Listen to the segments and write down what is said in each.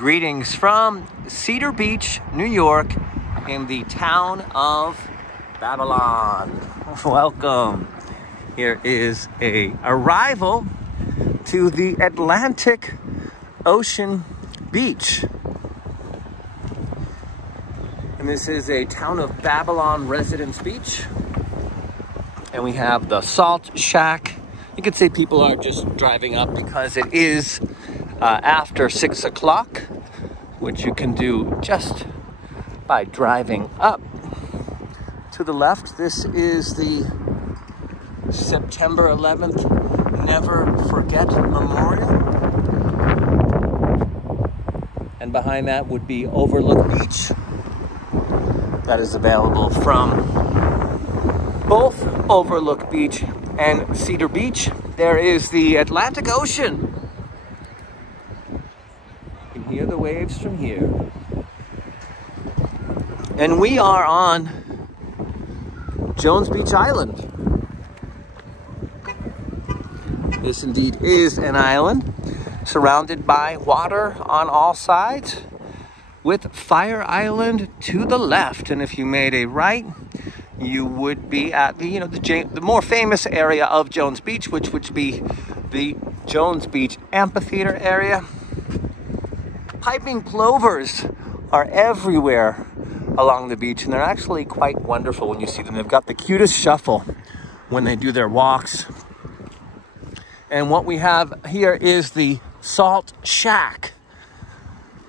Greetings from Cedar Beach, New York, in the town of Babylon. Welcome. Here is a arrival to the Atlantic Ocean Beach. And this is a town of Babylon residence beach. And we have the Salt Shack. You could say people are just driving up because it is after 6 o'clock, which you can do just by driving up. To the left, this is the September 11th Never Forget Memorial. And behind that would be Overlook Beach. That is available from both Overlook Beach and Cedar Beach. There is the Atlantic Ocean. You can hear the waves from here. And we are on Jones Beach Island. This indeed is an island surrounded by water on all sides, with Fire Island to the left. And if you made a right, you would be at the more famous area of Jones Beach, which would be the Jones Beach Amphitheater area. Piping plovers are everywhere along the beach, and they're actually quite wonderful when you see them. They've got the cutest shuffle when they do their walks. And what we have here is the Salt Shack.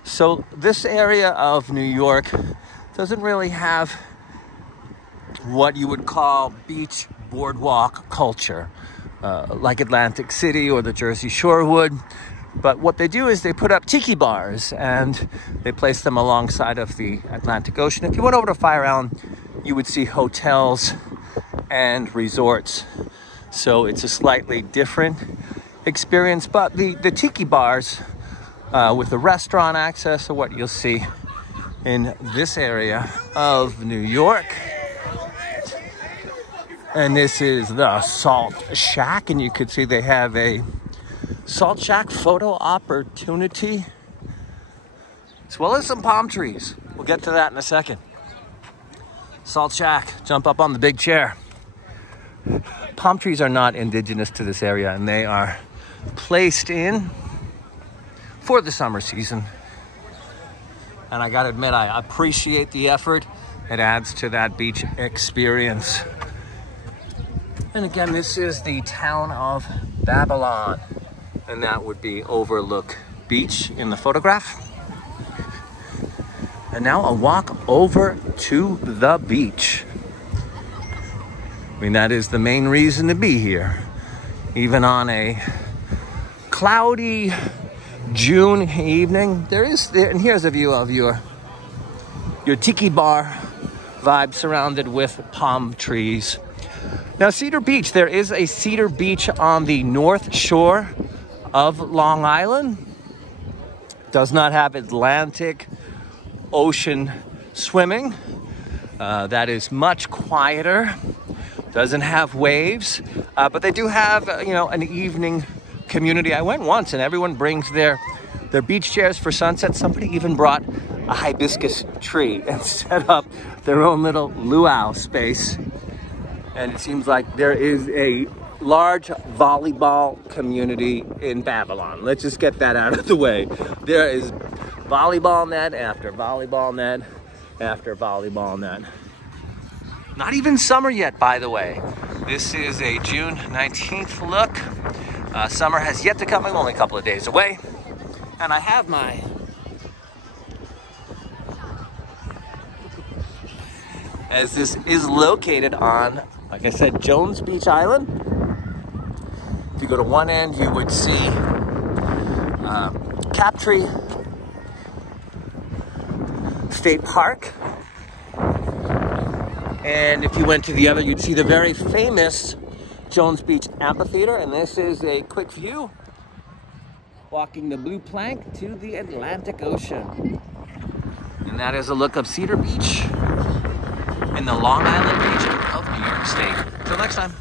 So this area of New York doesn't really have what you would call beach boardwalk culture, like Atlantic City or the Jersey Shore would. But what they do is they put up Tiki Bars and they place them alongside of the Atlantic Ocean. If you went over to Fire Island, you would see hotels and resorts. So it's a slightly different experience. But the Tiki Bars with the restaurant access are what you'll see in this area of New York. And this is the Salt Shack, and you could see they have a Salt Shack photo opportunity, as well as some palm trees. We'll get to that in a second. Salt Shack, jump up on the big chair. Palm trees are not indigenous to this area, and they are placed in for the summer season. And I gotta admit, I appreciate the effort. It adds to that beach experience. And again, this is the town of Babylon, and that would be Overlook Beach in the photograph. And now a walk over to the beach. I mean, that is the main reason to be here. Even on a cloudy June evening, and here's a view of your Tiki Bar vibe surrounded with palm trees. Now, Cedar Beach, there is a Cedar Beach on the north shore of Long Island. Does not have Atlantic Ocean swimming. That is much quieter. Doesn't have waves, but they do have, an evening community. I went once and everyone brings their beach chairs for sunset. Somebody even brought a hibiscus tree and set up their own little luau space. And it seems like there is a large volleyball community in Babylon. Let's just get that out of the way. There is volleyball net after volleyball net after volleyball net. Not even summer yet, by the way. This is a June 19th look. Summer has yet to come. I'm only a couple of days away. And I have my as this is located on, like I said, Jones Beach Island. If you go to one end, you would see Captree State Park. And if you went to the other, you'd see the very famous Jones Beach Amphitheater. And this is a quick view, walking the blue plank to the Atlantic Ocean. And that is a look of Cedar Beach in the Long Island region of New York State. Till next time.